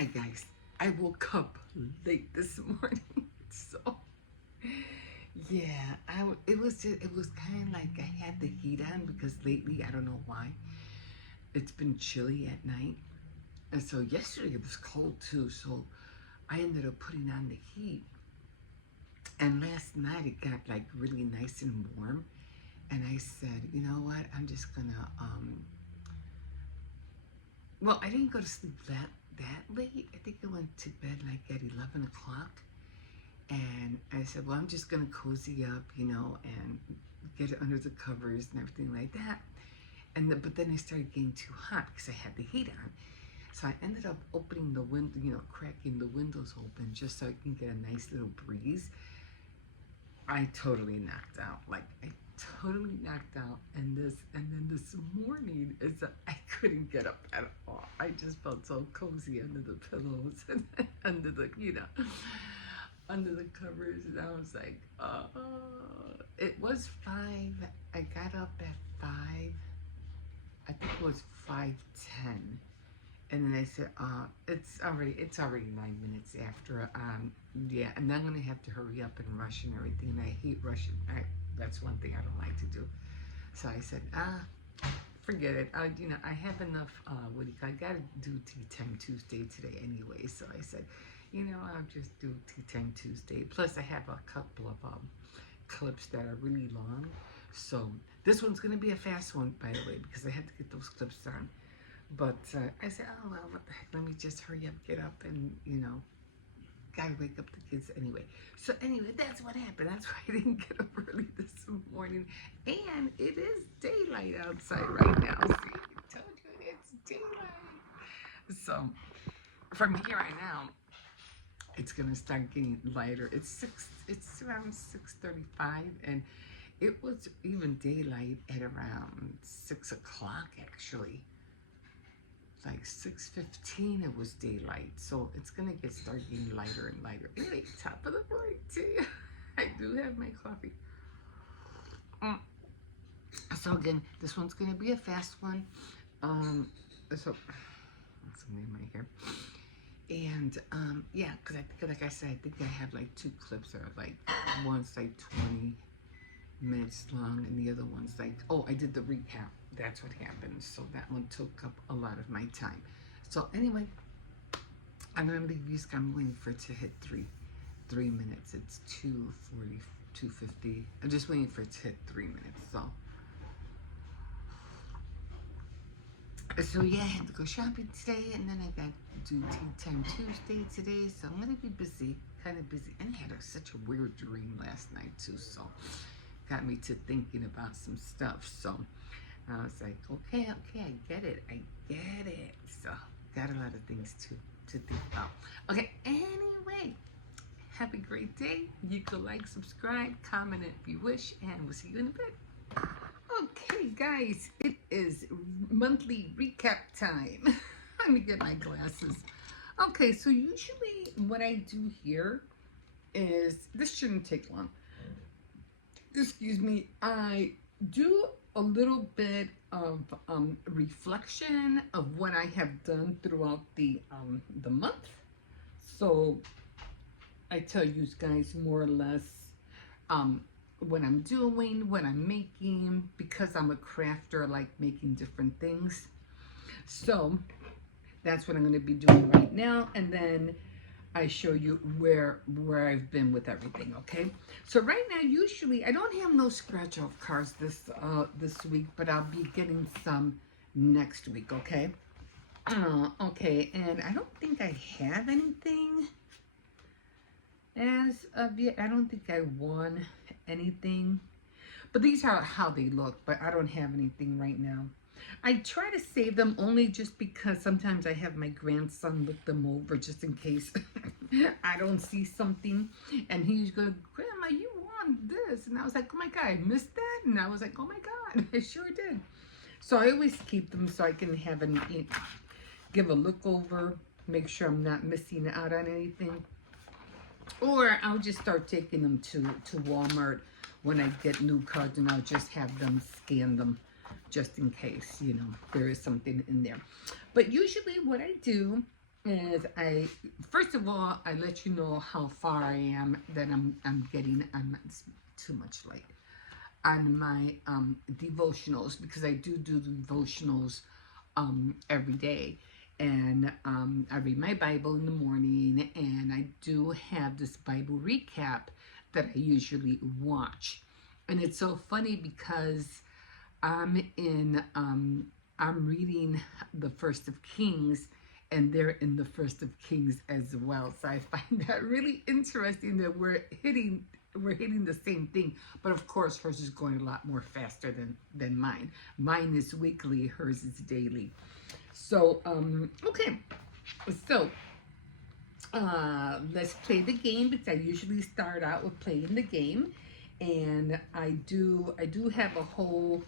Hi guys, I woke up late this morning, so yeah, it was kind of like I had the heat on because lately I don't know why it's been chilly at night, and so yesterday it was cold too. So I ended up putting on the heat, and last night it got like really nice and warm, and I said, you know what, I'm just gonna well, I didn't go to sleep that late. I think I went to bed like at 11 o'clock. And I said, well, I'm just going to cozy up, and get it under the covers and everything like that. But then it started getting too hot because I had the heat on. So I ended up opening the window, cracking the windows open just so I can get a nice little breeze. I totally knocked out. Like, I totally knocked out. And then this morning, I couldn't get up at all. I just felt so cozy under the pillows and under the, under the covers, and I was like, it was 5. I got up at 5. I think it was 5:10, and then I said, it's already 9 minutes after. Yeah, and I'm gonna have to hurry up and rush and everything. And I hate rushing. That's one thing I don't like to do. So I said, forget it. I have enough. I gotta do Tea Time Tuesday today anyway. So I said, I'll just do Tea Time Tuesday. Plus, I have a couple of clips that are really long. So this one's gonna be a fast one, by the way, because I had to get those clips done. But I said, oh well, what the heck? Let me just hurry up, get up, and gotta wake up the kids anyway. So anyway, that's what happened. That's why I didn't get up early this morning. And it is daylight outside right now. See, I told you it's daylight. So from here on out, it's gonna start getting lighter. It's around 6:35, and it was even daylight at around 6 o'clock actually. Like 6:15 it was daylight, so it's gonna start getting lighter and lighter. Anyway, top of the morning tea. I do have my coffee. So again, this one's gonna be a fast one. So what's the name right here? And yeah, because I think, like I said, I think I have like 2 clips that are like, one's like 20 minutes long, and the other one's like, oh, I did the recap. That's what happened. So that one took up a lot of my time. So anyway, I'm gonna leave you. I'm waiting for it to hit 3 minutes. It's 2:40, 2:50. I'm just waiting for it to hit 3 minutes. So yeah, I had to go shopping today, and then I got to do Tea Time Tuesday today. So I'm gonna be busy, kind of busy. And I had such a weird dream last night too. So got me to thinking about some stuff. So I was like, okay, I get it. So got a lot of things to think about. Okay, anyway, have a great day. You can like, subscribe, comment if you wish, and we'll see you in a bit. Okay, guys, it is monthly recap time. Let me get my glasses. Okay, so usually what I do here is, this shouldn't take long. Excuse me, I do a little bit of reflection of what I have done throughout the month. So I tell you guys more or less what I'm doing, what I'm making, because I'm a crafter. I like making different things. So that's what I'm going to be doing right now, and then I show you where I've been with everything. Okay, so right now, usually I don't have no scratch off cards this week, but I'll be getting some next week. Okay. Okay, and I don't think I have anything as of yet. I don't think I won anything, but these are how they look. But I don't have anything right now. I try to save them only just because sometimes I have my grandson look them over just in case I don't see something, and he's going, Grandma, you won this, and I was like, oh my God, I missed that, and I was like, oh my God, I sure did. So I always keep them so I can have give a look over, make sure I'm not missing out on anything, or I'll just start taking them to Walmart when I get new cards, and I'll just have them scan them just in case, there is something in there. But usually what I do is first of all, I let you know how far I am that I'm getting. It's too much light on my devotionals, because I do devotionals every day. And I read my Bible in the morning, and I do have this Bible recap that I usually watch. And it's so funny because I'm reading the First of Kings, and they're in the First of Kings as well. So I find that really interesting that we're hitting the same thing, but of course hers is going a lot more faster than mine. Mine is weekly, hers is daily. So okay, so let's play the game, because I usually start out with playing the game, and I do have a whole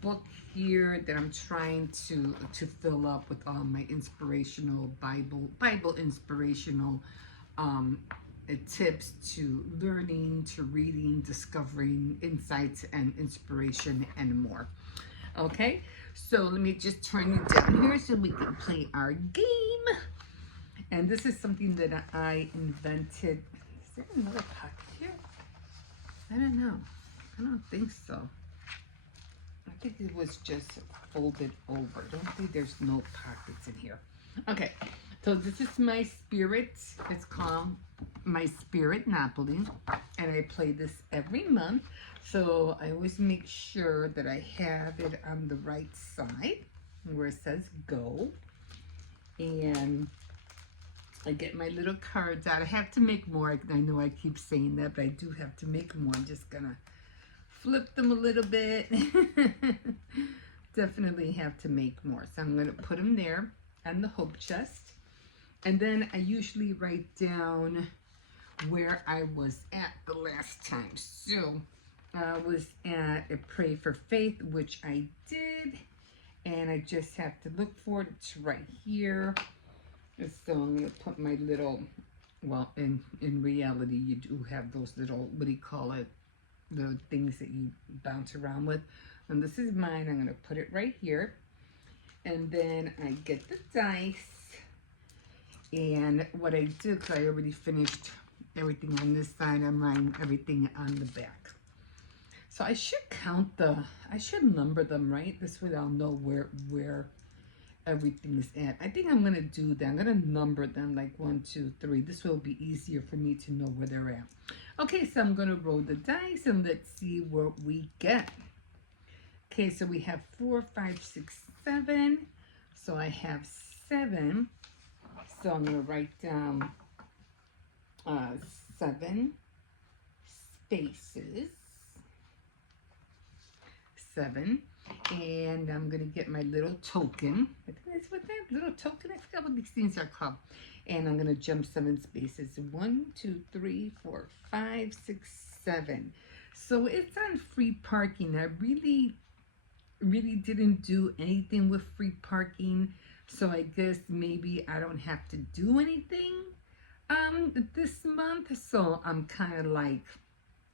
book here that I'm trying to fill up with all my inspirational Bible inspirational tips to learning, to reading, discovering insights and inspiration and more. Okay, so let me just turn it down here so we can play our game. And this is something that I invented. Is there another pocket here? I don't know. I don't think so. I think it was just folded over. I don't think there's no pockets in here. Okay, so this is my Spirit. It's called my Spirit Napoli, and I play this every month. So I always make sure that I have it on the right side where it says go. And I get my little cards out. I have to make more. I know I keep saying that, but I do have to make more. I'm just gonna flip them a little bit. Definitely have to make more. So I'm gonna put them there on the hope chest. And then I usually write down where I was at the last time. So I was at a Pray for Faith, which I did. And I just have to look for it. It's right here. So I'm going to put my little, well, in reality, you do have those little, what do you call it? The things that you bounce around with. And this is mine. I'm going to put it right here. And then I get the dice. And what I do, because I already finished everything on this side, I'm writing everything on the back. So I should I should number them, right? This way I'll know where everything is at. I think I'm going to do that. I'm going to number them like 1, 2, 3. This will be easier for me to know where they're at. Okay, so I'm going to roll the dice and let's see what we get. Okay, so we have 4, 5, 6, 7. So I have 7. So I'm going to write down 7 spaces. 7. And I'm going to get my little token. I think that's what that little token, I forgot what these things are called. And I'm going to jump 7 spaces. 1, 2, 3, 4, 5, 6, 7. So it's on free parking. I really didn't do anything with free parking. So I guess maybe I don't have to do anything this month. So I'm kind of like,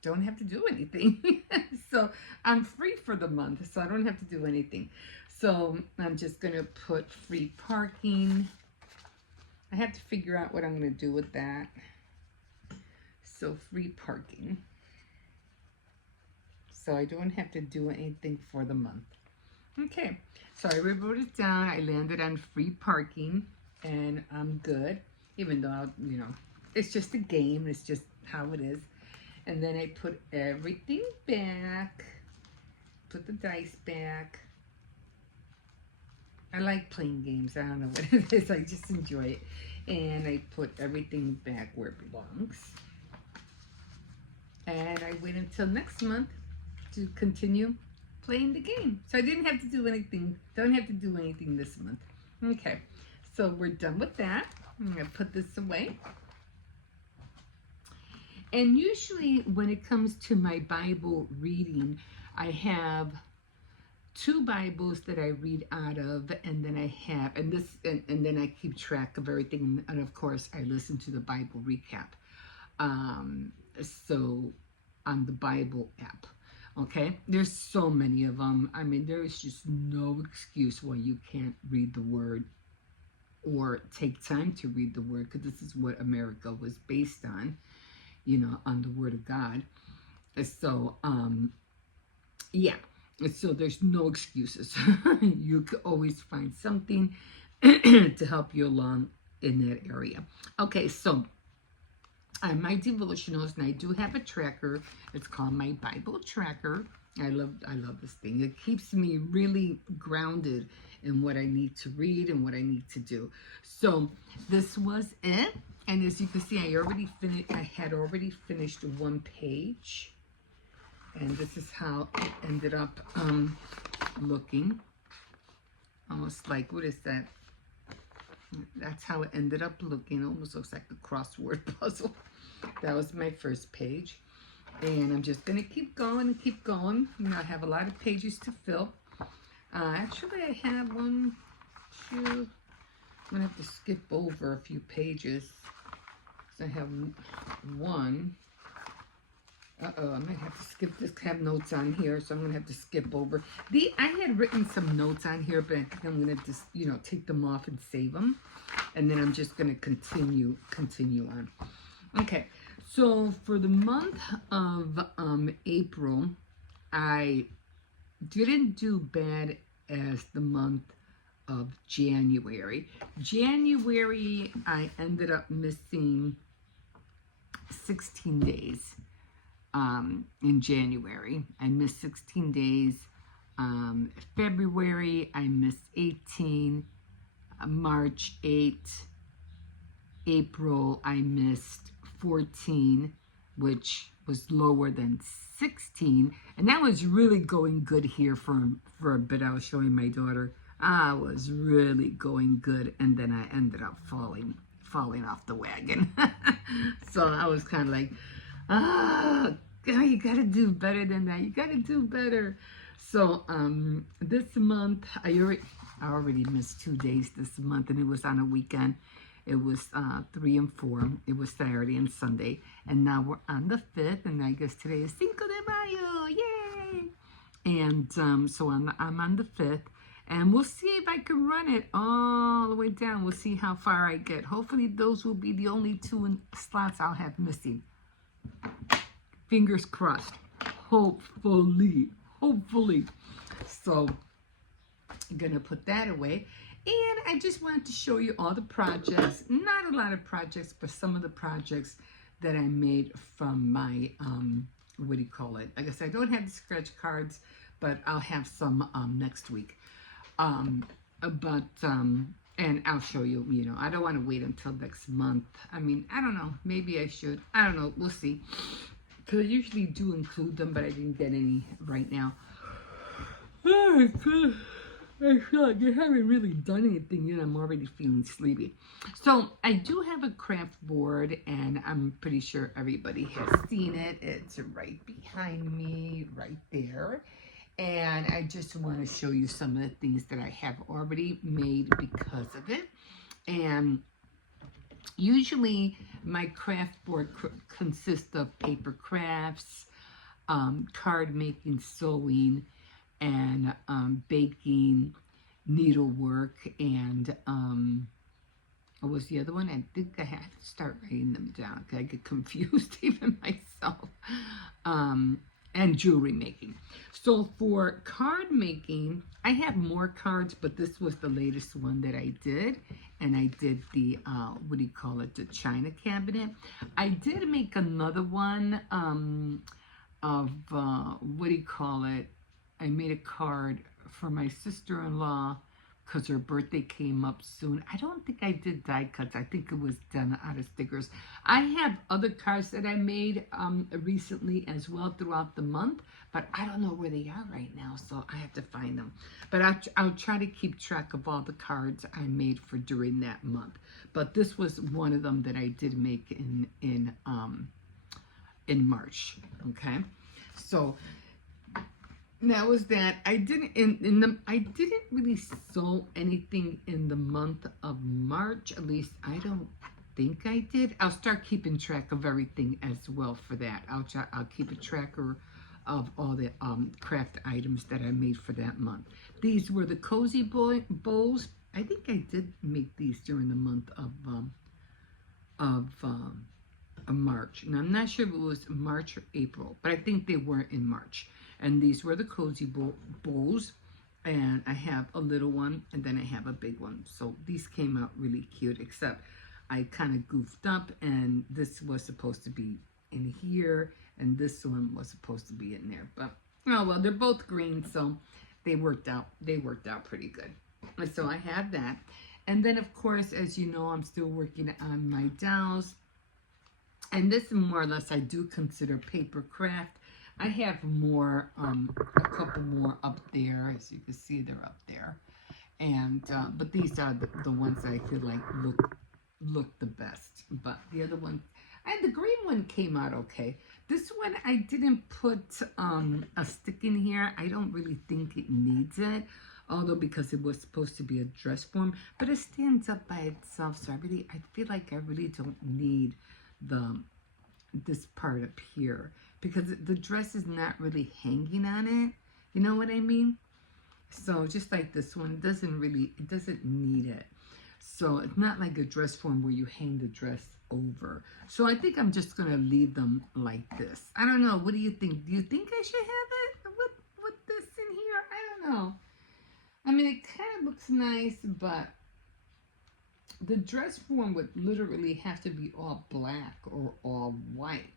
don't have to do anything. So I'm free for the month, so I don't have to do anything. So I'm just going to put free parking. I have to figure out what I'm going to do with that. So free parking. So I don't have to do anything for the month. Okay, so I wrote it down. I landed on free parking, and I'm good. Even though, you know, it's just a game. It's just how it is. And then I put everything back, put the dice back. I like playing games. I don't know what it is. I just enjoy it. And I put everything back where it belongs. And I wait until next month to continue playing the game. So I didn't have to do anything. Don't have to do anything this month. Okay, so we're done with that. I'm going to put this away. And usually when it comes to my Bible reading, I have 2 Bibles that I read out of, and then I have, and then I keep track of everything. And of course, I listen to the Bible recap. So on the Bible app, okay? There's so many of them. I mean, there is just no excuse why you can't read the Word or take time to read the Word, because this is what America was based on, you know, on the Word of God. So, yeah. So there's no excuses. You could always find something to help you along in that area. Okay, so my devotionals, and I do have a tracker. It's called my Bible Tracker. I love this thing. It keeps me really grounded in what I need to read and what I need to do. So this was it. And as you can see, I had already finished one page. And this is how it ended up looking. Almost like, what is that? That's how it ended up looking. Almost looks like a crossword puzzle. That was my first page. And I'm just going to keep going and keep going. You know, I have a lot of pages to fill. Actually, I have 1, 2. I'm going to have to skip over a few pages. So I have 1. I might have to skip this. I have notes on here, so I'm going to have to skip over. I had written some notes on here, but I think I'm going to just, you know, take them off and save them. And then I'm just going to continue on. Okay, so for the month of April, I didn't do bad as the month of January. January, I ended up missing 16 days. In January, I missed 16 days. February, I missed 18. March 8. April, I missed 14, which was lower than 16. And that was really going good here for a bit. I was showing my daughter. I was really going good, and then I ended up falling off the wagon. So I was kind of like, you gotta do better than that. You gotta do better. So this month, I already missed 2 days this month, and it was on a weekend. It was 3 and 4. It was Saturday and Sunday, and now we're on the 5th, and I guess today is Cinco de Mayo, yay! And so I'm on the 5th, and we'll see if I can run it all the way down. We'll see how far I get. Hopefully, those will be the only 2 slots I'll have missing. Fingers crossed. Hopefully. So I'm gonna put that away. And I just wanted to show you all the projects. Not a lot of projects, but some of the projects that I made from my what do you call it? I guess I don't have the scratch cards, but I'll have some next week. And I'll show you, you know, I don't want to wait until next month. I mean, I don't know. Maybe I should. I don't know. We'll see. Because I usually do include them, but I didn't get any right now. I feel like I haven't really done anything yet. I'm already feeling sleepy. So I do have a craft board, and I'm pretty sure everybody has seen it. It's right behind me, right there. And I just want to show you some of the things that I have already made because of it. And usually my craft board consists of paper crafts, card making, sewing, and baking, needlework, and what was the other one? I think I had to start writing them down because I get confused even myself. And jewelry making. So for card making, I have more cards, but this was the latest one that I did. And I did the, what do you call it, the china cabinet. I did make another one of, what do you call it, I made a card for my sister-in-law because her birthday came up soon. I don't think I did die cuts. I think it was done out of stickers. I have other cards that I made recently as well throughout the month, but I don't know where they are right now, so I have to find them. But I'll try to keep track of all the cards I made for during that month. But this was one of them that I did make in March. Okay, so that was that. I didn't I didn't really sew anything in the month of March. At least I don't think I did. I'll start keeping track of everything as well for that. I'll keep a tracker of all the craft items that I made for that month. These were the cozy bowls I think I did make these during the month of March. And I'm not sure if it was March or April, but I think they were in March. And these were the cozy bowls. And I have a little one and then I have a big one. So these came out really cute, except I kind of goofed up and this was supposed to be in here and this one was supposed to be in there. But oh well, they're both green, so they worked out pretty good. And so I have that. And then of course, as you know, I'm still working on my dolls. And this more or less I do consider paper craft. I have more, a couple more up there. As you can see, they're up there. And, but these are the ones I feel like look the best. But the other one, the green one came out okay. This one, I didn't put a stick in here. I don't really think it needs it. Although because it was supposed to be a dress form. But it stands up by itself. So I feel like I really don't need this part up here. Because the dress is not really hanging on it. You know what I mean? So just like this one, it doesn't need it. So it's not like a dress form where you hang the dress over. So I think I'm just going to leave them like this. I don't know. What do you think? Do you think I should have it with this in here? I don't know. I mean, it kind of looks nice, but the dress form would literally have to be all black or all white.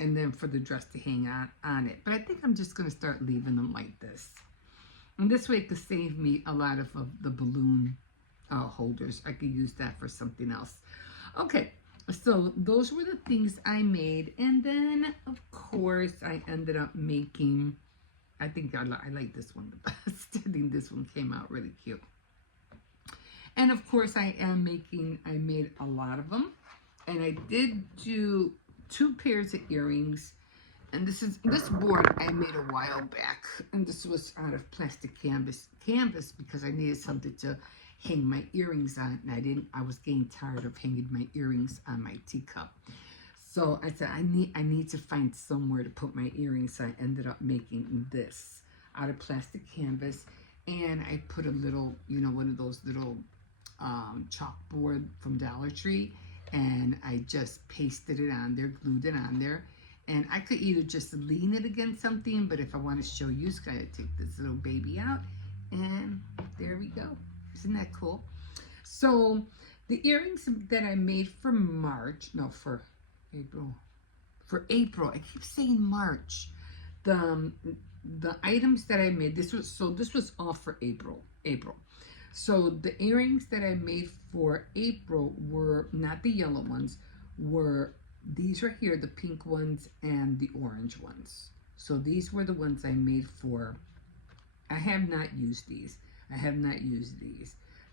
And then for the dress to hang on it. But I think I'm just going to start leaving them like this. And this way it could save me a lot of the balloon holders. I could use that for something else. Okay, so those were the things I made. And then, of course, I ended up making, I think I like this one the best. I think this one came out really cute. And, of course, I made a lot of them. And I did do 2 pairs of earrings, and this board I made a while back, and this was out of plastic canvas because I needed something to hang my earrings on, and I was getting tired of hanging my earrings on my teacup. So I said I need to find somewhere to put my earrings. So I ended up making this out of plastic canvas, and I put a little, you know, one of those little chalkboard from Dollar Tree. And I just pasted it on there, glued it on there. And I could either just lean it against something, but if I want to show you, I gotta take this little baby out. And there we go. Isn't that cool? So the earrings that I made for April. I keep saying March. The items that I made, this was all for April. So the earrings that I made for April were not the yellow ones, were these right here, the pink ones and the orange ones. So these were the ones I made for, I have not used these.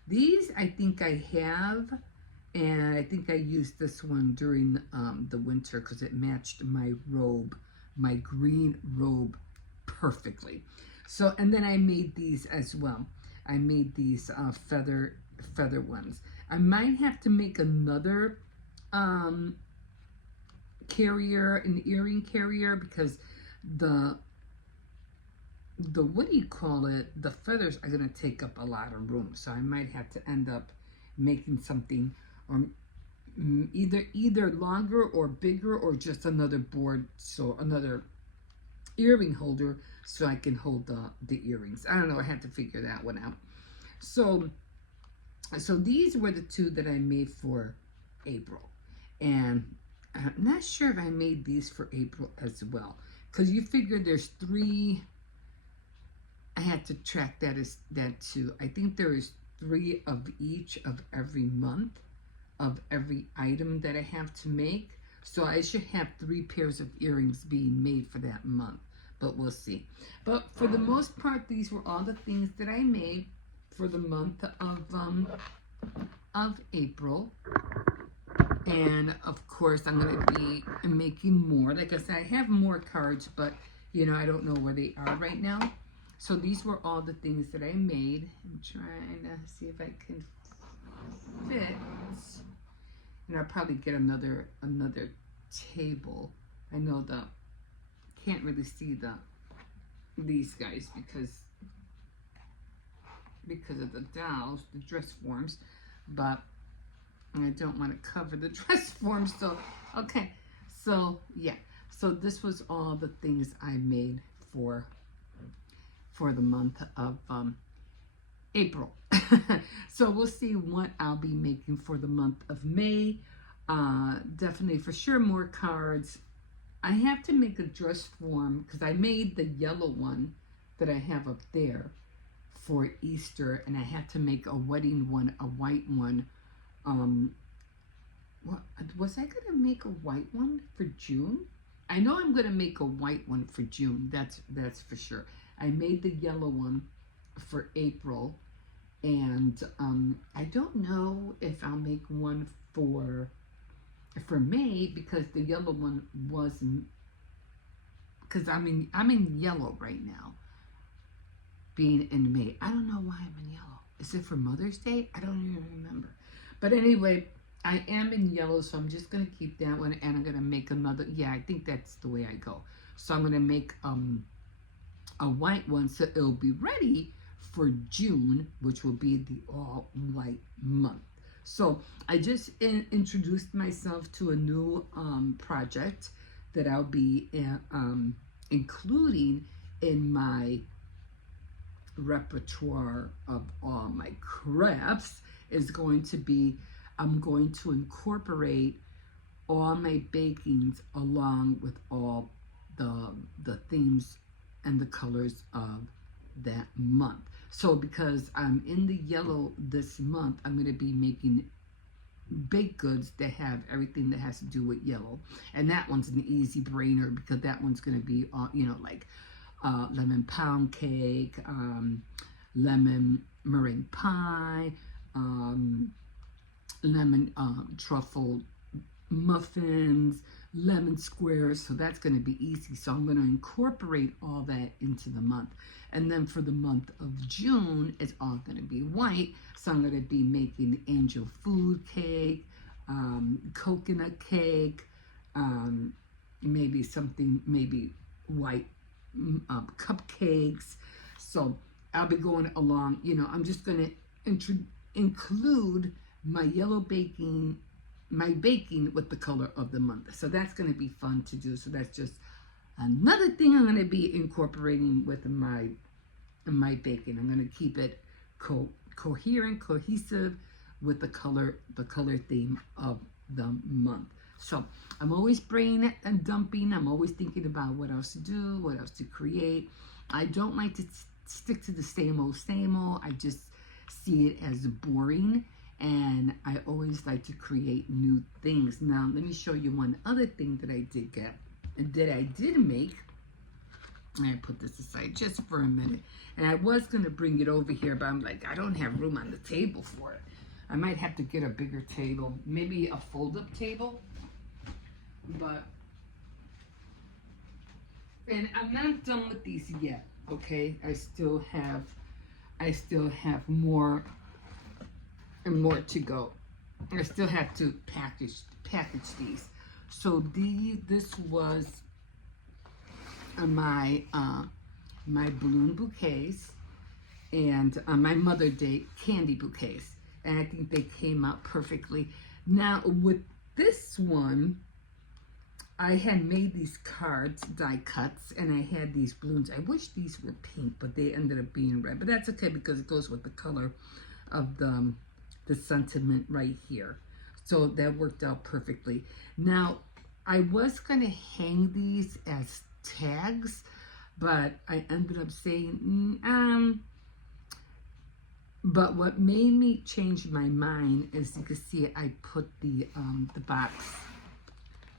These I think I have, and I think I used this one during the winter because it matched my robe, my green robe perfectly. So, and then I made these as well. I made these feather ones. I might have to make another carrier, an earring carrier, because the what do you call it? The feathers are gonna take up a lot of room. So I might have to end up making something, or either longer or bigger, or just another board, so another earring holder, so I can hold the earrings. I don't know, I had to figure that one out. So these were the 2 that I made for April. And I'm not sure if I made these for April as well, because you figure there's 3, I had to track that too. I think there is 3 of each of every month of every item that I have to make. So I should have 3 pairs of earrings being made for that month. But we'll see. But for the most part, these were all the things that I made for the month of April. And of course, I'm going to be making more. Like I said, I have more cards, but you know, I don't know where they are right now. So these were all the things that I made. I'm trying to see if I can fit. And I'll probably get another table. I know can't really see these guys because because of the dolls, the dress forms, but I don't want to cover the dress forms. So, okay. So, yeah. So this was all the things I made for the month of April. So we'll see what I'll be making for the month of May. Definitely for sure more cards. I have to make a dress form because I made the yellow one that I have up there for Easter, and I had to make a wedding one, a white one. What, was I gonna make a white one for June? I know I'm gonna make a white one for June. That's for sure. I made the yellow one for April, and I don't know if I'll make one for May, because the yellow one wasn't, because I'm in yellow right now, being in May. I don't know why I'm in yellow. Is it for Mother's Day? I don't even remember. But anyway, I am in yellow, so I'm just gonna keep that one, and I'm gonna make another. Yeah, I think that's the way I go. So I'm gonna make a white one, so it'll be ready for June, which will be the all white month. So I just introduced myself to a new project that I'll be including in my repertoire of all my crafts. Is going to be, I'm going to incorporate all my bakings along with all the themes and the colors of that month. So because I'm in the yellow this month, I'm going to be making baked goods that have everything that has to do with yellow. And that one's an easy brainer, because that one's going to be, like lemon pound cake, lemon meringue pie, lemon truffle muffins, lemon squares. So that's going to be easy. So I'm going to incorporate all that into the month. And then for the month of June, it's all going to be white. So I'm going to be making angel food cake, coconut cake, maybe white cupcakes. So I'll be going along, I'm just going to include my yellow baking, with the color of the month. So that's going to be fun to do. So that's just another thing I'm going to be incorporating with my baking. I'm going to keep it coherent, cohesive with the color theme of the month. So I'm always brain and dumping. I'm always thinking about what else to do, what else to create. I don't like to stick to the same old. I just see it as boring, and I always like to create new things. Now, let me show you one other thing that I did make. And I put this aside just for a minute. And I was going to bring it over here, but I'm like, I don't have room on the table for it. I might have to get a bigger table, maybe a fold-up table. And I'm not done with these yet, okay? I still have more and more to go. I still have to package these. So this was my balloon bouquets and my Mother's Day candy bouquets, and I think they came out perfectly. Now with this one, I had made these cards, die cuts, and I had these balloons. I wish these were pink, but they ended up being red. But that's okay, because it goes with the color of the sentiment right here. So that worked out perfectly. Now, I was going to hang these as tags, but I ended up saying, but what made me change my mind is, you can see I put the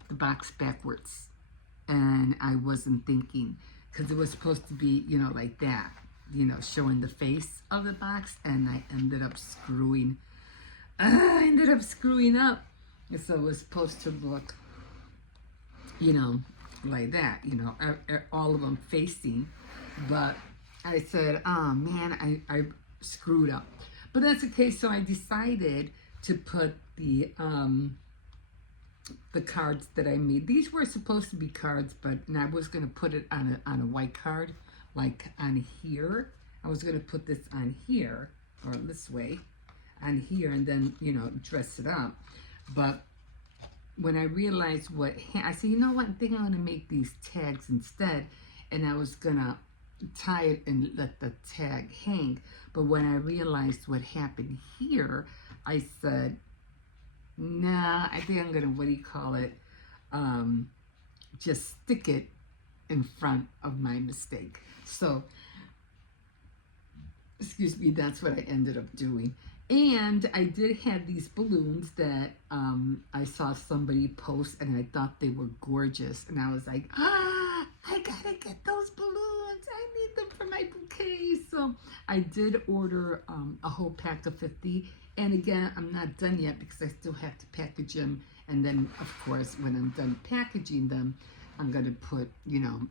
box backwards, and I wasn't thinking, because it was supposed to be, like that, showing the face of the box, and I ended up screwing up. And so it was supposed to look, like that, all of them facing, but I said, oh man, I screwed up. But that's okay. So I decided to put the cards that I made. These were supposed to be cards, but I was going to put it on a white card, like on here. I was going to put this on here, or this way on here, and then, you know, dress it up. But when I realized I said, you know what, I think I'm gonna make these tags instead, and I was gonna tie it and let the tag hang. But when I realized what happened here, I said, nah, I think I'm gonna, what do you call it, just stick it in front of my mistake. So, excuse me, that's what I ended up doing. And I did have these balloons that I saw somebody post, and I thought they were gorgeous. And I was like, I gotta get those balloons. I need them for my bouquet. So I did order a whole pack of 50. And again, I'm not done yet because I still have to package them. And then, of course, when I'm done packaging them, I'm gonna put, you know,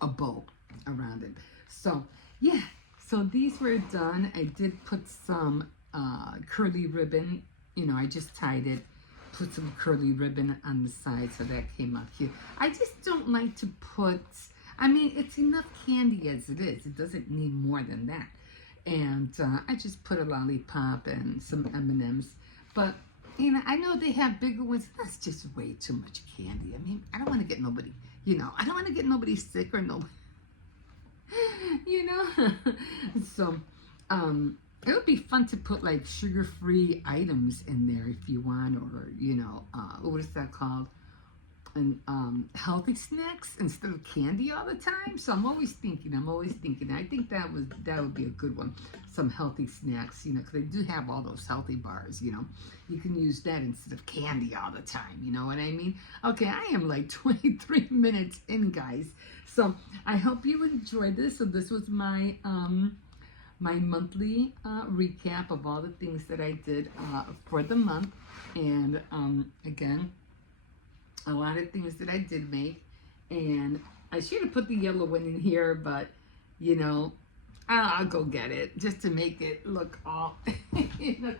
a bow around it. So, yeah. So these were done. I did put some curly ribbon. You know, I just tied it, put some curly ribbon on the side, so that came out cute. I just don't like to put, I mean, it's enough candy as it is. It doesn't need more than that. And I just put a lollipop and some M&Ms. But, you know, I know they have bigger ones. That's just way too much candy. I mean, I don't want to get nobody, you know, I don't want to get nobody sick or nobody, you know. So it would be fun to put like sugar-free items in there if you want, or, you know, what is that called, and healthy snacks instead of candy all the time. So I'm always thinking, I think that would be a good one, some healthy snacks, you know, because they do have all those healthy bars, you know. You can use that instead of candy all the time, you know what I mean? Okay, I am like 23 minutes in, guys. So I hope you enjoyed this. So this was my my monthly recap of all the things that I did for the month. And again, a lot of things that I did make. And I should have put the yellow one in here, but, you know, I'll go get it just to make it look all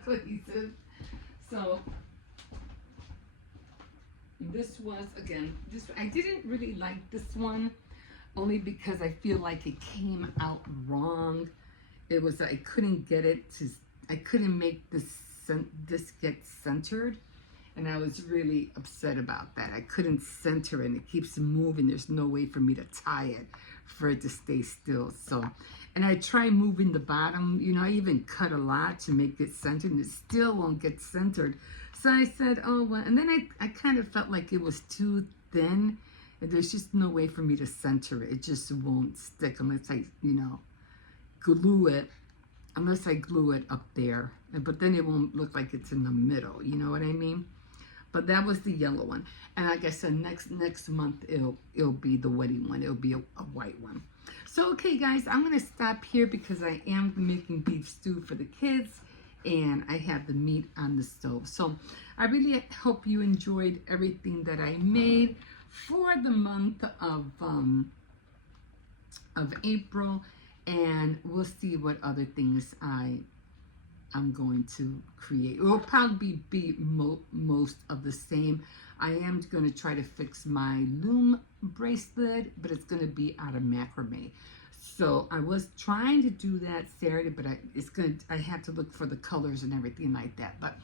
cohesive. So this was, again, I didn't really like this one, only because I feel like it came out wrong. It was, I couldn't get it to, I couldn't make this get centered. And I was really upset about that. I couldn't center it, and it keeps moving. There's no way for me to tie it for it to stay still. So, and I try moving the bottom, you know, I even cut a lot to make it centered, and it still won't get centered. So I said, oh, well, and then I kind of felt like it was too thin, and there's just no way for me to center it. It just won't stick unless I, you know, glue it, unless I glue it up there. But then it won't look like it's in the middle, you know what I mean? But that was the yellow one. And like I said, next month, it'll be the wedding one. It'll be a white one. So, okay, guys, I'm going to stop here because I am making beef stew for the kids. And I have the meat on the stove. So, I really hope you enjoyed everything that I made for the month of April. And we'll see what other things I'm going to create. It will probably be most of the same. I am going to try to fix my loom bracelet, but it's going to be out of macrame. So I was trying to do that Saturday, but I have to look for the colors and everything like that. But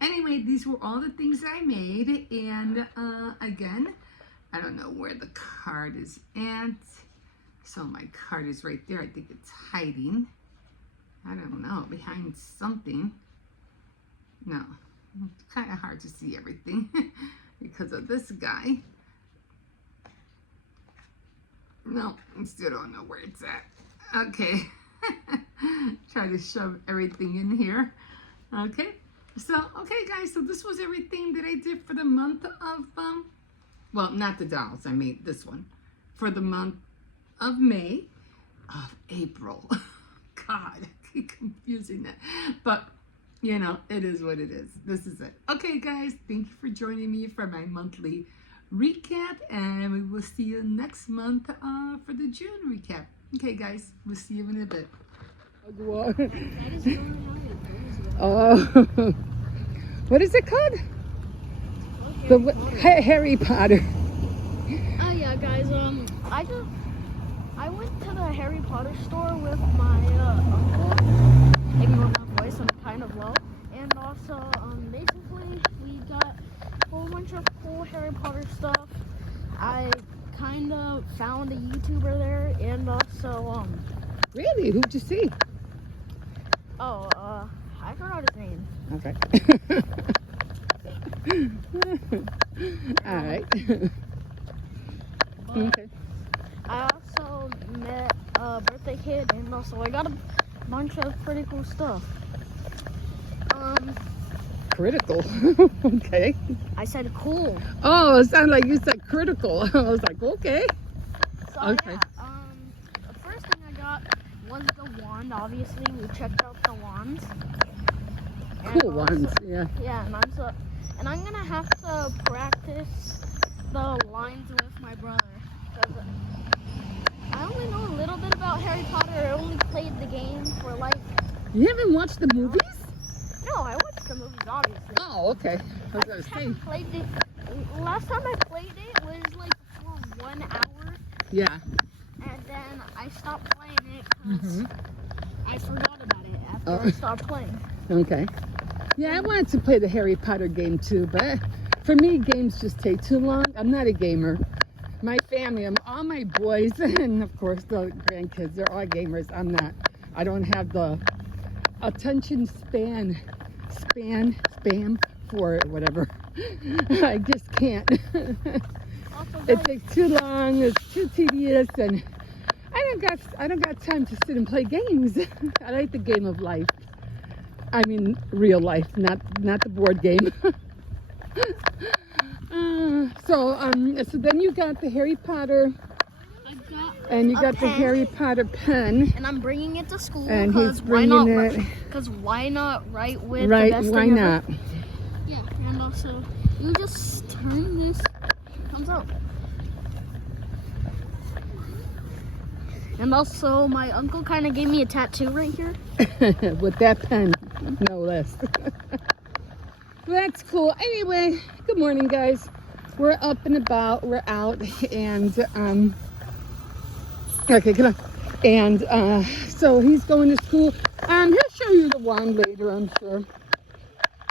anyway, these were all the things I made. And again, I don't know where the card is at. So my card is right there. I think it's hiding. I don't know, behind something. No, it's kind of hard to see everything because of this guy. No, I still don't know where it's at. Okay, try to shove everything in here. Okay, so, okay guys, so this was everything that I did for the month of, well, not the dolls, I made this one. For the month of May, of April. God, confusing that, but you know, it is what it is. This is it. Okay guys, thank you for joining me for my monthly recap, and we will see you next month for the June recap. Okay guys, we'll see you in a bit. Oh, what is it called? Harry Potter. Oh yeah guys, I I went to the Harry Potter store with my uncle. Ignore my voice, I'm kind of low. And also, basically, we got a whole bunch of cool Harry Potter stuff. I kind of found a YouTuber there, and also, Really? Who'd you see? I forgot his name. Okay. All right. But Okay. I also met a birthday kid, and also I got a bunch of pretty cool stuff. Critical. Okay. I said cool. Oh, it sounded like you said critical. I was like, okay. So Okay. yeah, the first thing I got was the wand. Obviously, we checked out the wands. And Cool also- ones. Yeah. Yeah, and I'm gonna have to practice the lines with my brother because I only know a little bit about Harry Potter. I only played the game for like. You haven't watched the movies? No, I watched the movies obviously. Oh, okay. I was I gonna just say. haven't played it. Last time I played it was like for 1 hour, Yeah. and then I stopped playing it because Mhm. I forgot about it after Oh. I stopped playing. Okay. Yeah, I wanted to play the Harry Potter game too, but for me, games just take too long. I'm not a gamer. My family, all my boys, and of course the grandkids, they're all gamers. I'm not. I don't have the attention spam for it, whatever. I just can't. Also, It guys, takes too long. It's too tedious, and I don't got time to sit and play games. I like the game of life. I mean, real life, not the board game. So then you got the Harry Potter, I got and you a got the pen. Harry Potter pen, and I'm bringing it to school and he's because why not? bringing it. Because why not write with Right? the best Why thing not? ever? Yeah, and also you just turn this, comes out. And also my uncle kind of gave me a tattoo right here. With that pen, no less. That's cool. Anyway, good morning, guys. We're up and about. We're out, and okay, come on. And so he's going to school. He'll show you the wand later, I'm sure.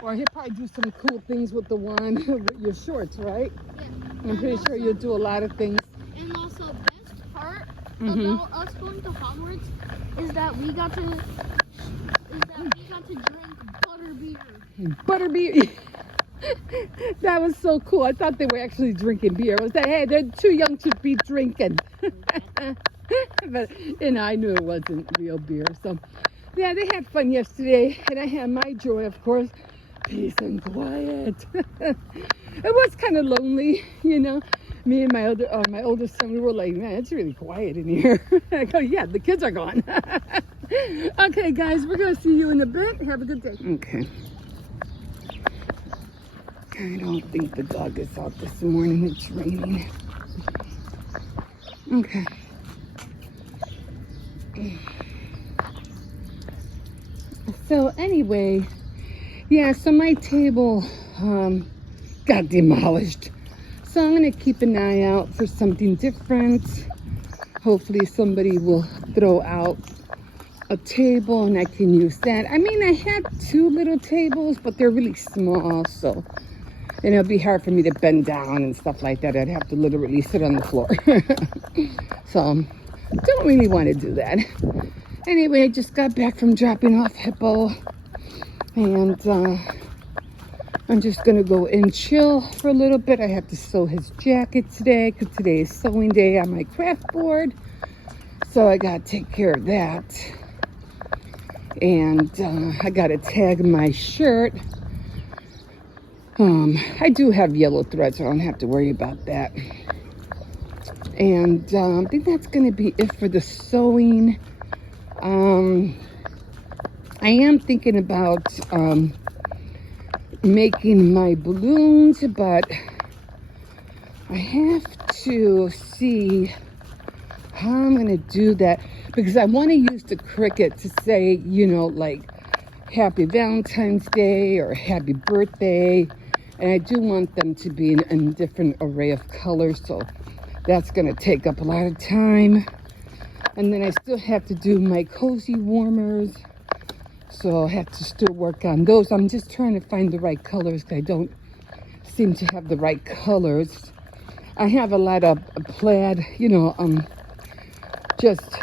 Or he'll probably do some cool things with the wand with your shorts, right? Yeah. I'm pretty sure you'll do a lot of things. And also, best part Mhm. about us going to Hogwarts is that we got to drink butterbeer. Butterbeer. That was so cool. I thought they were actually drinking beer. I was like, hey, they're too young to be drinking. But, I knew it wasn't real beer. So, yeah, they had fun yesterday. And I had my joy, of course. Peace and quiet. It was kind of lonely, Me and my oldest son, we were like, man, it's really quiet in here. I go, yeah, the kids are gone. Okay, guys, we're going to see you in a bit. Have a good day. Okay. I don't think the dog is out this morning. It's raining. Okay. So anyway, yeah, so my table got demolished. So I'm going to keep an eye out for something different. Hopefully somebody will throw out a table and I can use that. I mean, I had 2 little tables, but they're really small, so it'll be hard for me to bend down and stuff like that. I'd have to literally sit on the floor. So, don't really want to do that. Anyway, I just got back from dropping off Hippo, and I'm just gonna go and chill for a little bit. I have to sew his jacket today because today is sewing day on my craft board, so I gotta take care of that. And I gotta tag my shirt. I do have yellow thread, so I don't have to worry about that. And I think that's gonna be it for the sewing. I am thinking about making my balloons, but I have to see how I'm gonna do that, because I want to use the Cricut to say, like Happy Valentine's Day or Happy Birthday, and I do want them to be in a different array of colors, so that's gonna take up a lot of time. And then I still have to do my cozy warmers. So I'll have to still work on those. I'm just trying to find the right colors. I don't seem to have the right colors. I have a lot of plaid, just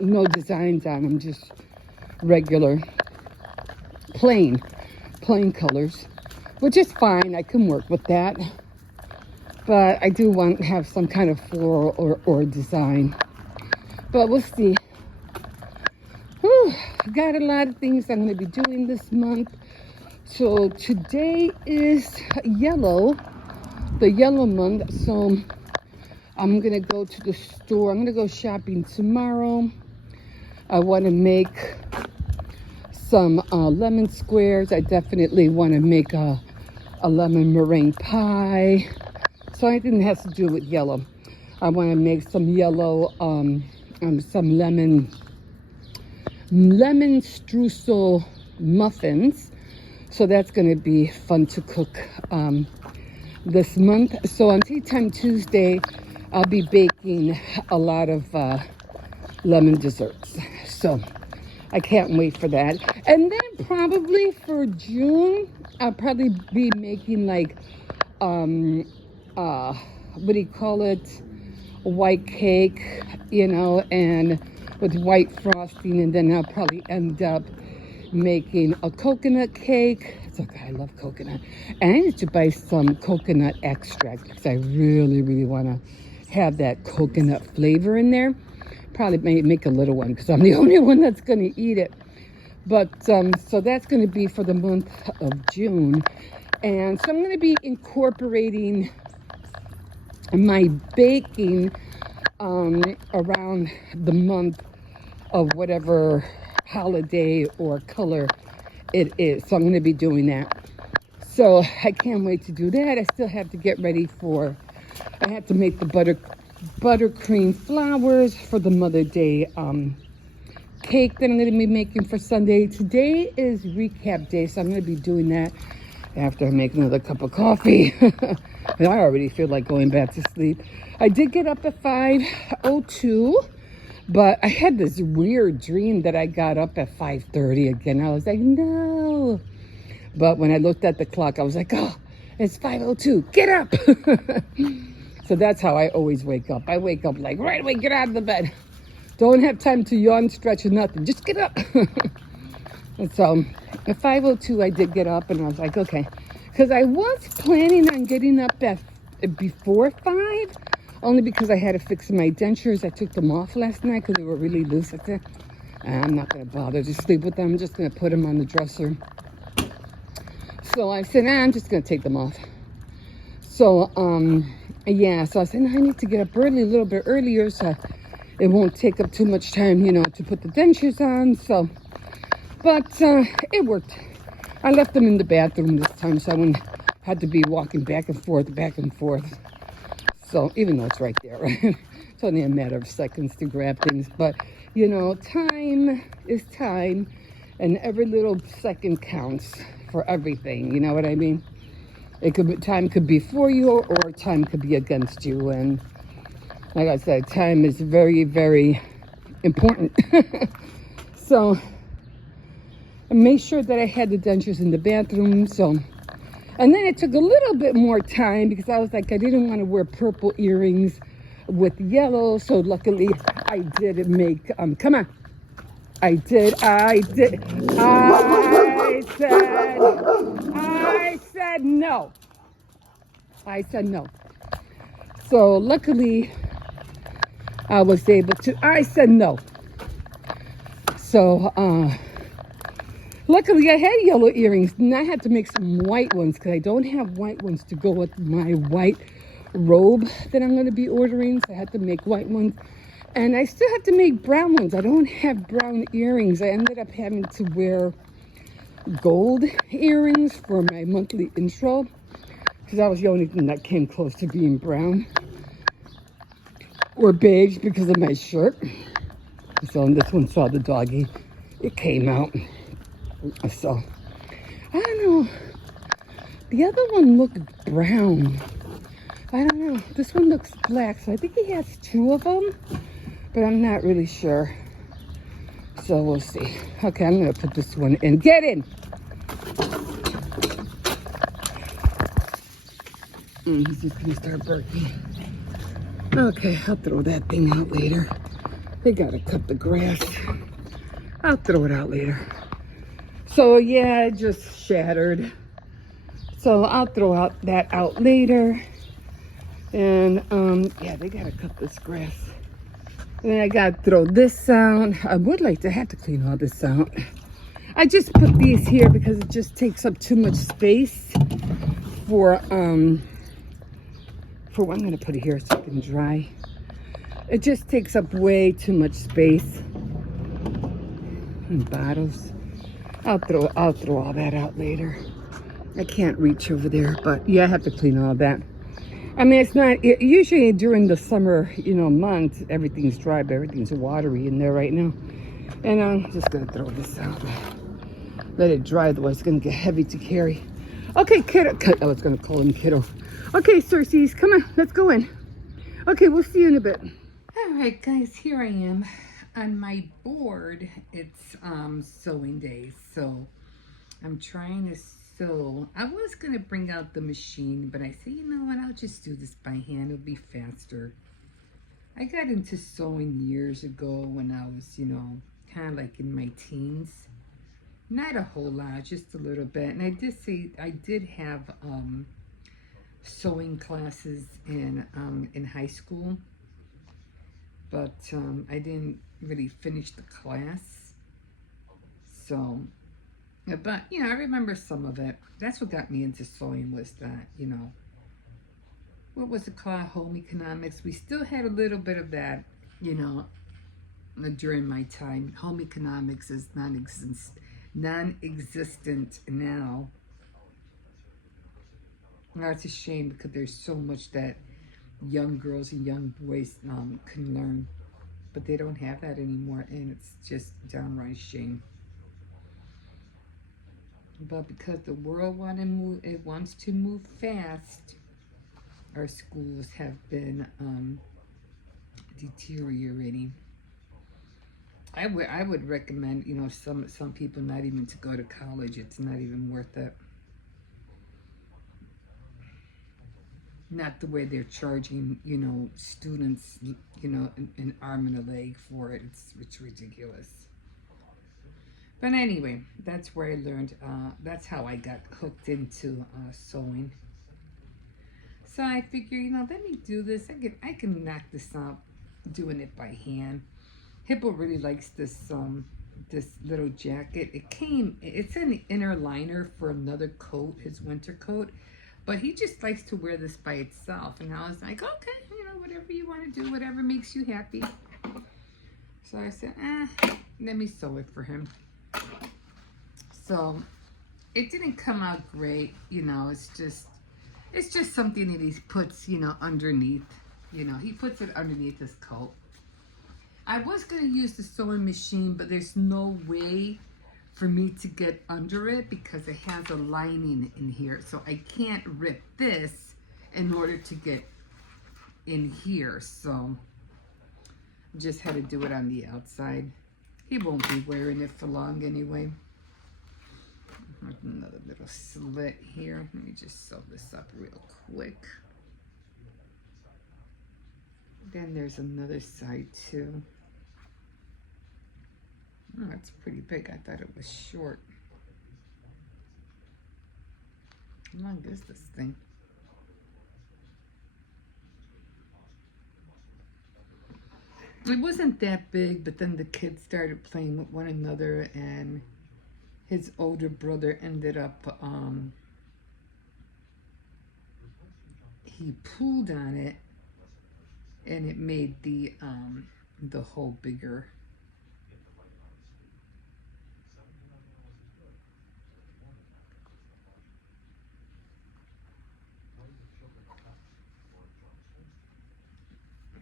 no designs on them, just regular plain colors, which is fine. I can work with that. But I do want to have some kind of floral or design. But we'll see. Whew, got a lot of things I'm going to be doing this month. So today is yellow, the yellow month. So I'm going to go to the store. I'm going to go shopping tomorrow. I want to make some lemon squares. I definitely want to make a lemon meringue pie. So anything that has to do with yellow. I want to make some yellow, some lemon streusel muffins. So that's going to be fun to cook this month. So on Tea Time Tuesday, I'll be baking a lot of lemon desserts. So I can't wait for that. And then probably for June, I'll probably be making like, what do you call it? White cake, and with white frosting. And then I'll probably end up making a coconut cake. It's okay, I love coconut. And I need to buy some coconut extract because I really, really want to have that coconut flavor in there. Probably make a little one because I'm the only one that's going to eat it. But so that's going to be for the month of June. And so I'm going to be incorporating my baking around the month of whatever holiday or color it is. So I'm going to be doing that. So I can't wait to do that. I still have to get ready I have to make the buttercream flowers for the Mother's Day cake that I'm going to be making for Sunday. Today is recap day, so I'm going to be doing that after I make another cup of coffee. And I already feel like going back to sleep. I did get up at 5:02, but I had this weird dream that I got up at 5:30 again. I was like, no. But when I looked at the clock, I was like, oh, it's 5:02. Get up. So that's how I always wake up. I wake up like, right away, get out of the bed. Don't have time to yawn, stretch, or nothing. Just get up. And so at 5:02, I did get up, and I was like, okay. Because I was planning on getting up before 5, only because I had to fix my dentures. I took them off last night because they were really loose. I said, I'm not going to bother to sleep with them. I'm just going to put them on the dresser. So I said, I'm just going to take them off. So, yeah, so I said, I need to get up early, a little bit earlier, so it won't take up too much time, to put the dentures on. So, but it worked. I left them in the bathroom this time, so I wouldn't have to be walking back and forth. So, even though it's right there, right? It's only a matter of seconds to grab things. But, time is time, and every little second counts for everything. You know what I mean? Time could be for you, or time could be against you. And like I said, time is very, very important. So I made sure that I had the dentures in the bathroom. So, and then it took a little bit more time because I was like, I didn't want to wear purple earrings with yellow. So luckily I did make, come on. I said no. So luckily I was able to, I said no. So, luckily I had yellow earrings, and I had to make some white ones because I don't have white ones to go with my white robe that I'm going to be ordering. So I had to make white ones. And I still have to make brown ones. I don't have brown earrings. I ended up having to wear gold earrings for my monthly intro because that was the only thing that came close to being brown or beige because of my shirt. So this one saw the doggy. It came out. So, I don't know. The other one looked brown. I don't know. This one looks black. So I think he has 2 of them. but I'm not really sure. So we'll see. Okay, I'm gonna put this one in. Get in! He's just gonna start barking. Okay, I'll throw that thing out later. They gotta cut the grass. I'll throw it out later. So yeah, it just shattered. So I'll throw that out later. And yeah, they gotta cut this grass. And then I gotta throw this out. I would like to have to clean all this out. I just put these here because it just takes up too much space for what I'm gonna put it here so it can dry. It just takes up way too much space. And bottles. I'll throw all that out later. I can't reach over there, but yeah, I have to clean all that. I mean, it's not usually during the summer, months, everything's dry, but everything's watery in there right now. And I'm just gonna throw this out. Let it dry, otherwise it's gonna get heavy to carry. Okay, kiddo. I was gonna call him kiddo. Okay, Circes, come on, let's go in. Okay, we'll see you in a bit. All right, guys, here I am on my board. It's sewing day, so I'm trying to sew. I was gonna bring out the machine, but I said, you know what, I'll just do this by hand. It'll be faster. I got into sewing years ago when I was, kind of like in my teens. Not a whole lot, just a little bit. And I did have sewing classes in high school, but I didn't really finish the class. So, but I remember some of it. That's what got me into sewing, was that, what was it called? Home economics. We still had a little bit of that, during my time. Home economics is non-existent now. Now it's a shame because there's so much that young girls and young boys can learn, but they don't have that anymore, and it's just downright shame. But because the world wants to move fast, our schools have been deteriorating. I would recommend, some people not even to go to college. It's not even worth it. Not the way they're charging, students, an arm and a leg for it. It's ridiculous. But anyway, that's where I learned, that's how I got hooked into sewing. So I figure, let me do this. I can knock this out doing it by hand. Hippo really likes this little jacket. It's an inner liner for another coat, his winter coat, but he just likes to wear this by itself. And I was like, okay, whatever you want to do, whatever makes you happy. So I said, let me sew it for him. So it didn't come out great, it's just something that he puts, underneath. He puts it underneath his coat. I was going to use the sewing machine, but there's no way for me to get under it because it has a lining in here. So I can't rip this in order to get in here. So just had to do it on the outside. He won't be wearing it for long anyway. Another little slit here. Let me just sew this up real quick. Then there's another side too. Oh, it's pretty big. I thought it was short. How long is this thing? It wasn't that big, but then the kids started playing with one another, and his older brother ended up, he pulled on it, and it made the hole bigger.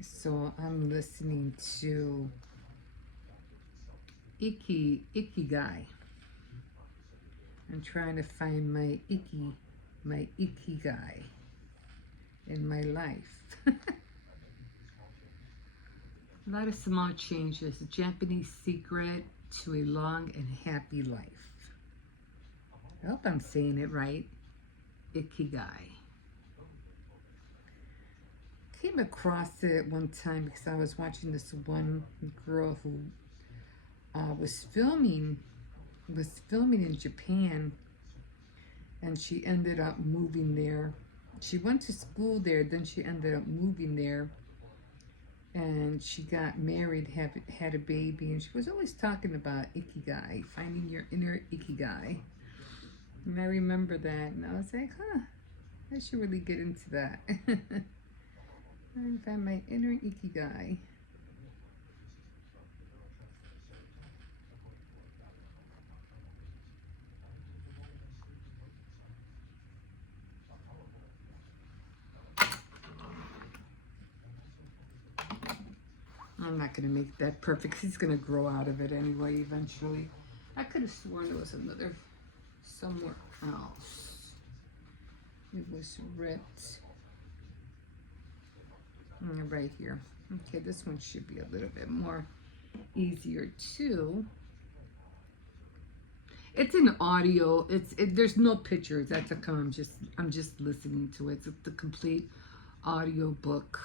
So I'm listening to Ikigai. I'm trying to find my Ikigai in my life. A lot of small changes. A Japanese secret to a long and happy life. I hope I'm saying it right. Ikigai. Came across it one time because I was watching this one girl who was filming in Japan, and she ended up moving there. She went to school there, then she ended up moving there, and she got married, had a baby, and she was always talking about Ikigai, finding your inner Ikigai. And I remember that, and I was like, huh, I should really get into that. I find my inner Ikigai. I'm not going to make that perfect. He's going to grow out of it anyway eventually. I could have sworn there was another somewhere else. It was ripped. Right here. Okay, this one should be a little bit more easier too. It's an audio. There's no pictures. That's a come. I'm just listening to it. It's the complete audio book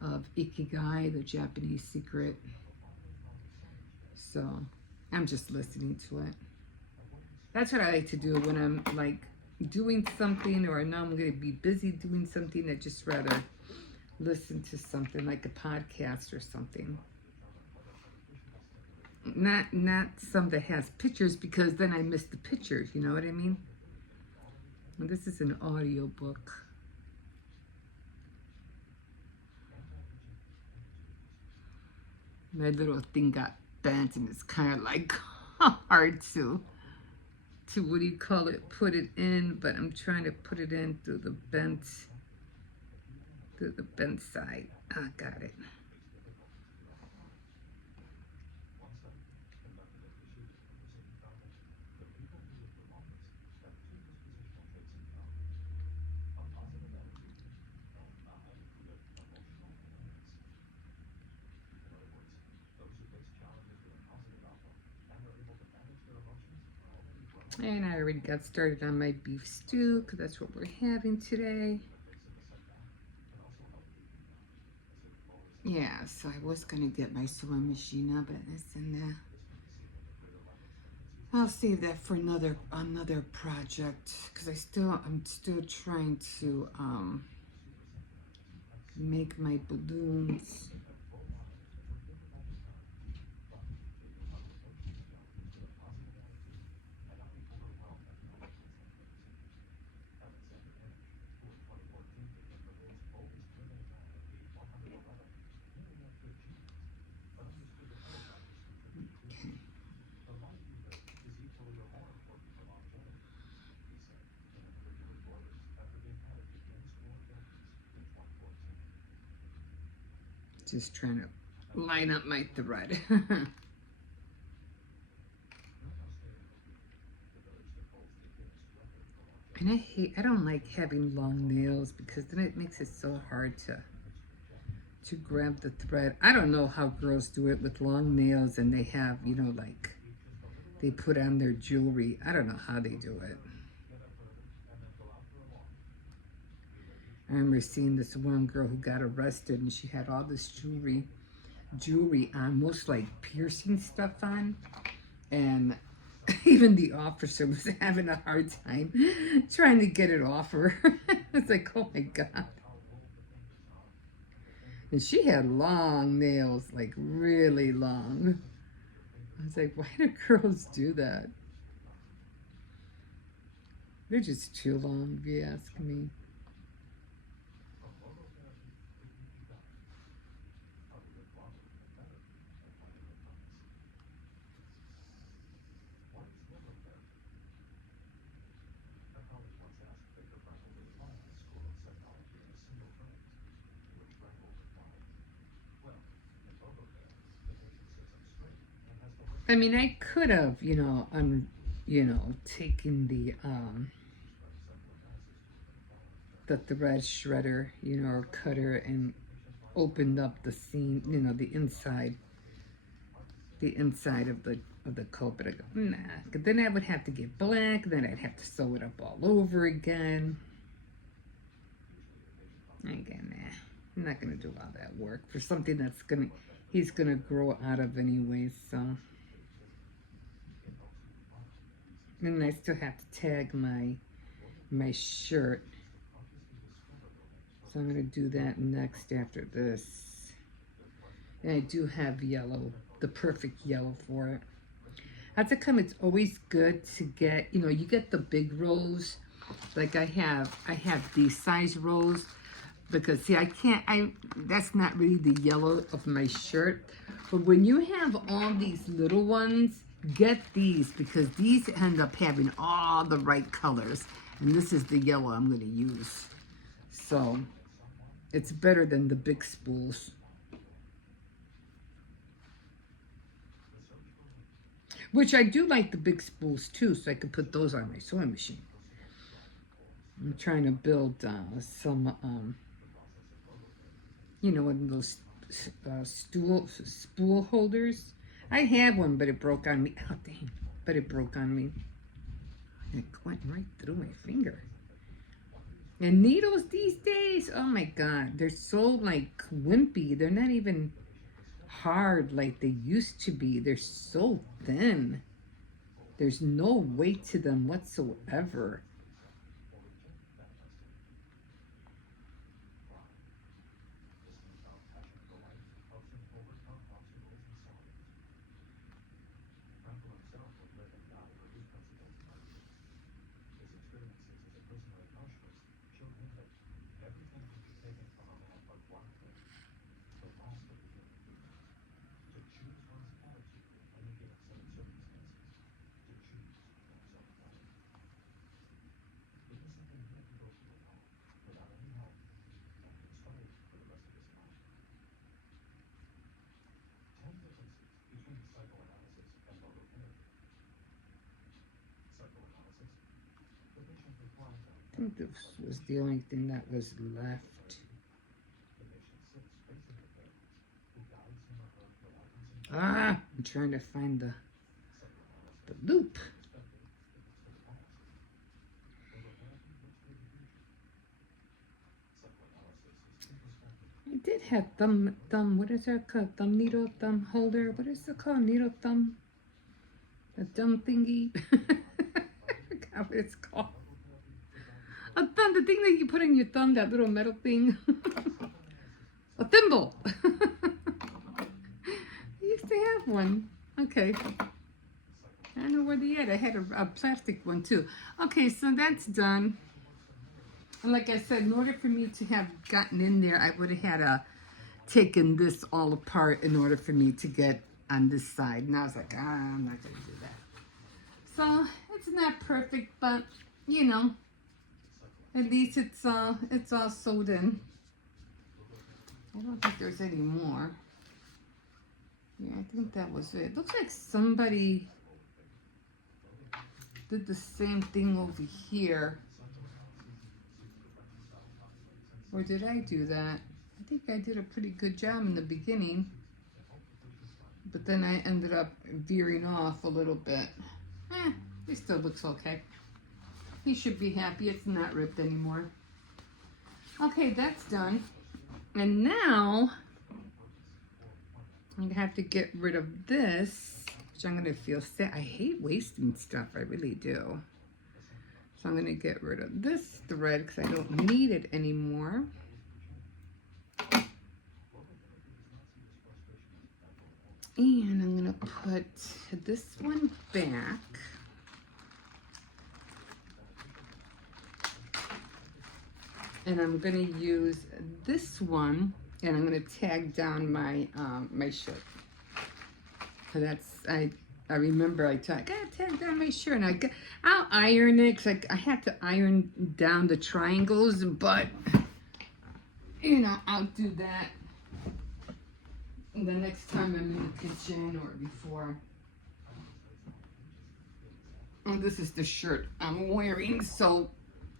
of Ikigai, the Japanese secret. So I'm just listening to it. That's what I like to do when I'm like doing something, or I know I'm going to be busy doing something. I just rather listen to something like a podcast or something. Not some that has pictures, because then I miss the pictures, you know what I mean? And this is an audio book. My little thing got bent, and it's kind of like hard to what do you call it, put it in, but I'm trying to put it in through the bent side. Ah, got it. And I already got started on my beef stew, because that's what we're having today. Yeah, so I was going to get my sewing machine up, but it's in there. I'll save that for another project, because I'm still trying to make my balloons. Just trying to line up my thread. And I don't like having long nails, because then it makes it so hard to grab the thread. I don't know how girls do it with long nails, and they have, you know, like they put on their jewelry. I don't know how they do it. I remember seeing this one girl who got arrested, and she had all this jewelry on, most like piercing stuff on, and even the officer was having a hard time trying to get it off her. It's like, oh my God. And she had long nails, like really long. I was like, why do girls do that? They're just too long, if you ask me. I mean, I could have, taken the thread shredder, or cutter, and opened up the seam, you know, the inside of the coat. But I go, nah, 'cause then I would have to get black, then I'd have to sew it up all over again. Again, nah, I'm not gonna do all that work for something that's he's gonna grow out of anyway. So, and I still have to tag my shirt. So I'm gonna do that next after this. And I do have yellow, the perfect yellow for it. As it comes, it's always good to get, you know, you get the big rolls. Like I have these size rolls because see, that's not really the yellow of my shirt. But when you have all these little ones, get these because these end up having all the right colors. And this is the yellow I'm gonna use. So it's better than the big spools. Which I do like the big spools too, so I could put those on my sewing machine. I'm trying to build some, you know, one of those spool holders. I have one, but it broke on me. Oh, dang. But it broke on me. It went right through my finger. And needles these days, oh my God, they're so like wimpy. They're not even hard like they used to be. They're so thin. There's no weight to them whatsoever. I think this was the only thing that was left. Ah, I'm trying to find the loop. I did have thumb, what is that called? Thumb needle, thumb holder. What is it called? Needle thumb? A thumb thingy? I forgot what it's called. A thumb, the thing that you put in your thumb, that little metal thing. A thimble. I used to have one. Okay. I don't know where they at. I had a plastic one too. Okay, so that's done. And like I said, in order for me to have gotten in there, I would have had taken this all apart in order for me to get on this side. And I was like, I'm not going to do that. So it's not perfect, but you know, at least it's all sewed in. I don't think there's any more. Yeah, I think that was it. Looks like somebody did the same thing over here. Or did I do that? I think I did a pretty good job in the beginning. But then I ended up veering off a little bit. It still looks okay. He should be happy it's not ripped anymore. Okay, that's done. And now, I'm gonna have to get rid of this, which I'm gonna feel sad. I hate wasting stuff, I really do. So I'm gonna get rid of this thread because I don't need it anymore. And I'm gonna put this one back. And I'm gonna use this one, and I'm gonna tag down my my shirt. So that's I remember I gotta tag down my shirt, and I'll iron it because I have to iron down the triangles, but you know I'll do that the next time I'm in the kitchen or before. And this is the shirt I'm wearing, so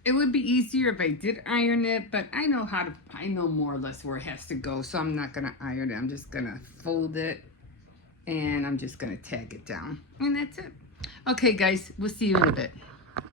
it would be easier if I did iron it, but I know more or less where it has to go, so I'm not gonna iron it. I'm just gonna fold it and I'm just gonna tag it down, and that's it. Okay guys, we'll see you in a bit.